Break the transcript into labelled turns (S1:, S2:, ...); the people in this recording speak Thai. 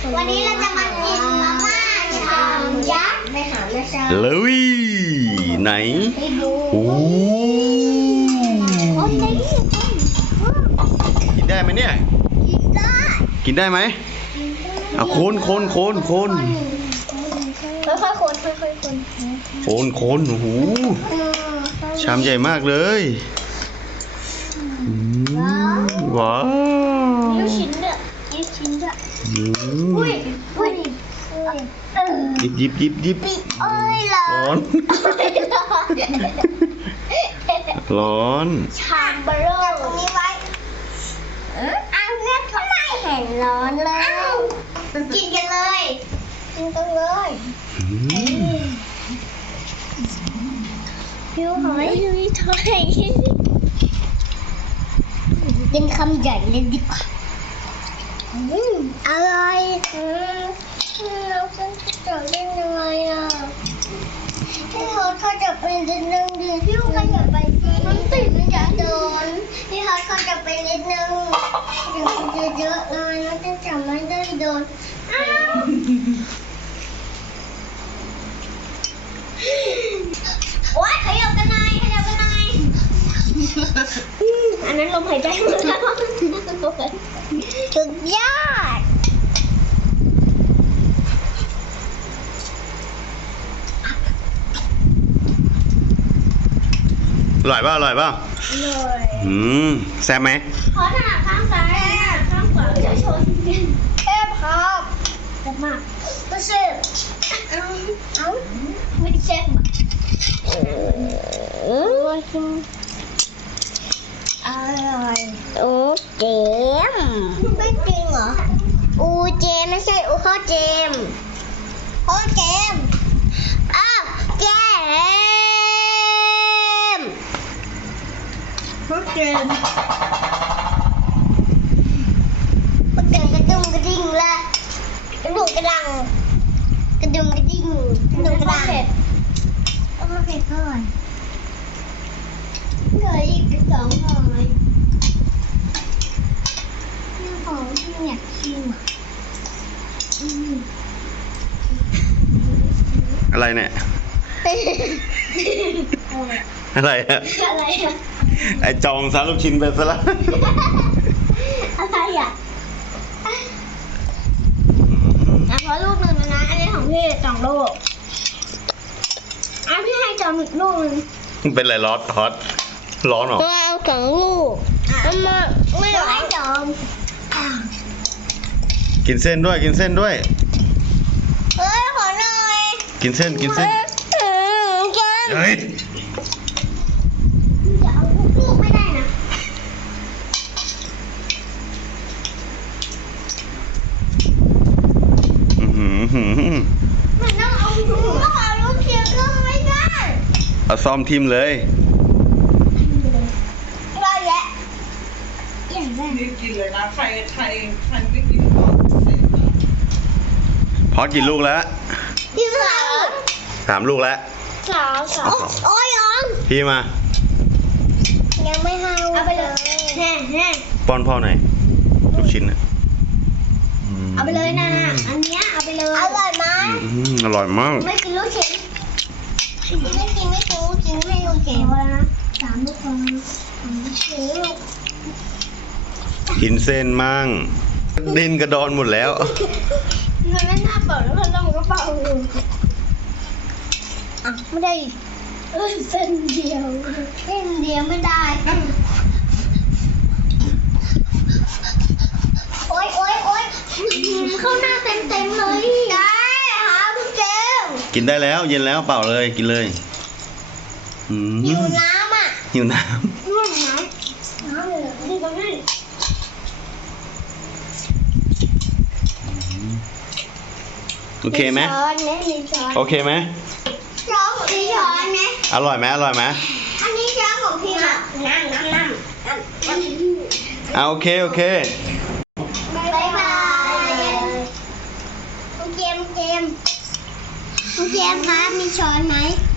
S1: วันนี้เราจะมากินมาม่าชามยักษ์ไปหาแม่ชา
S2: เลยไหนโอ้กินได้ไหมเนี่ยกินได้ไหมเอาโคนค่อยๆคนโอ้โหชามใหญ่มากเลยว้าวหยิบร้อนร้อน
S1: ชามเบอร์เกอร์ตรงนี้ไว้เอาเลือดก็ไม่เห็นร้อนเลยกินกันเลยพี่ขอให้พี่ทอดกินคำใหญ่เลยดิอร่อยเราจะจับได้ยังไงอ่ะพี่ฮอตเขาจะเป็นนิดนึงดิพี่ฮอตเขาจะไปมันติดมันจะโดนพี่ฮอตเขาจะเป็นนิดนึงเดี๋ยวมันจะเยอะเลยมันจะจับไม่ได้โดนโอ๊ยขยับกันหน่อยอันนั้นลมหายใจหมดแล้วสุดยอด
S2: อร่อยป่ะแซ่บไหม
S1: ขอถนัดข้างซ้ายข้างขวาจะชนแซ่บครับแซ่บมากก็แซ่บเอาไม่ได้แซ่บอร่อยโอ้เจมไม่จริงเหรออูเจมไม่ใช่อูข้าวเจมข้าวเจมอ้าวเจมข้าวเจมมันเดินกระดุมกระดิ่งละกระดุมกระดังกระดุมกระดิ่งกระดุมกระดังเอามาเผ็ดเท่าไหร่เหลืออีก2ห่อของที่อยากชิม
S2: อะไรเนี่ยอะไรอะไอจองซาลูกชิ้นไปซะละ
S1: อะไรอะเพราะลูกหนึ่งนะอันนี้ของพี่2 ลูกพี่ให้จอมอีกลูกนึง
S2: เป็นไรร้อนฮอตร้อนหรอ
S1: เอา2 ลูกมาไม่ให้จอม
S2: กินเส้นด้วยเ
S1: ฮ้ยขอหน่อย
S2: กินเส้นเฮ้ย
S1: จะเอาลูกไม่ได้นะมันต้องเอาลูกเชียร์ก็ไม่ได้
S2: เอาซ่อมทิมเลย
S1: ได้แล้ว
S3: นี่กินเลยนะใครไม่กิน
S2: พอกี่ลูกแล้ว
S1: พี่
S2: 3 ลูกแล้ว
S1: โอ้ยยัง
S2: พี่มา
S1: ยังไม่เอาไปเลย
S2: ป้อนพ่อหน่อยลูกชิ้นนะ
S1: เอาไปเลยนะอันนี้เอาไปเลยอร่อยไหม
S2: อร่อยมาก
S1: ไม่กินลูกชิ้นไม่กินให้ลูกเก๋วแล้วนะ3 ลูกคน4 ลูก
S2: กินเส้นมั่งดิ้นกระดอนหมดแล้ว
S1: มันไม่น่าเปิดแล้วมันต้องกระเป๋าไม่ได้เส้นเดียวไม่ได้โอ๊ยเข้าหน้าเต็มเลยได้ครับคุณเจม
S2: กินได้แล้วเย็นแล้วเปล่าเลยกินเลย
S1: หิวน้ำอ่ะ
S2: หิวน้ำ
S1: ดีตรงนั้น
S2: โอเคไหมโอเคไหม
S1: ช้อนของพี่ช้อนไหม
S2: อร่อยไหม
S1: อันนี้ช้อนของพี่อ่ะน้ำ
S2: โอเค
S1: บ๊ายบายคุณเจมครับมีช้อนไหม